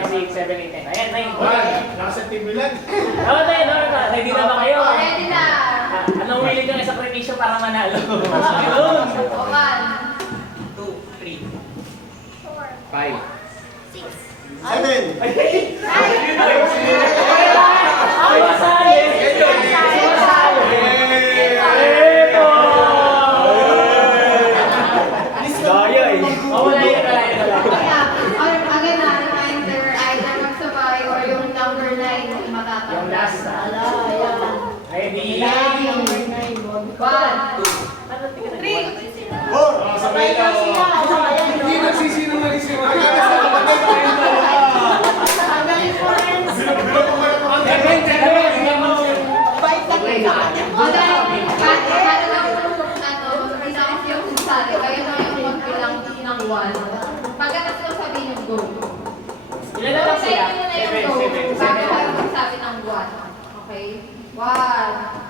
6, 7, 8, 9. Ayan, 9. Nasa TV lang. Tama tayo, no? Ready na ba kayo? Ready na. Anong willing kang isakripisyo para manalo? 1, 2, 3. 5. 7. Ay, masali! Eto! Gaya eh. Wala yun, wala yun, wala. Again na, reminder, either magsabay or yung number 9 yung matatapos. Yung last. Ready? 1, 2, 3. Sabay ka. Hindi nagsisinungaling si Maria. Pagkatapos yung sabihin yung go. Ilan na lang sila? Sabi na yung go. Bago kayo magsabi ng 1. Okay? 1,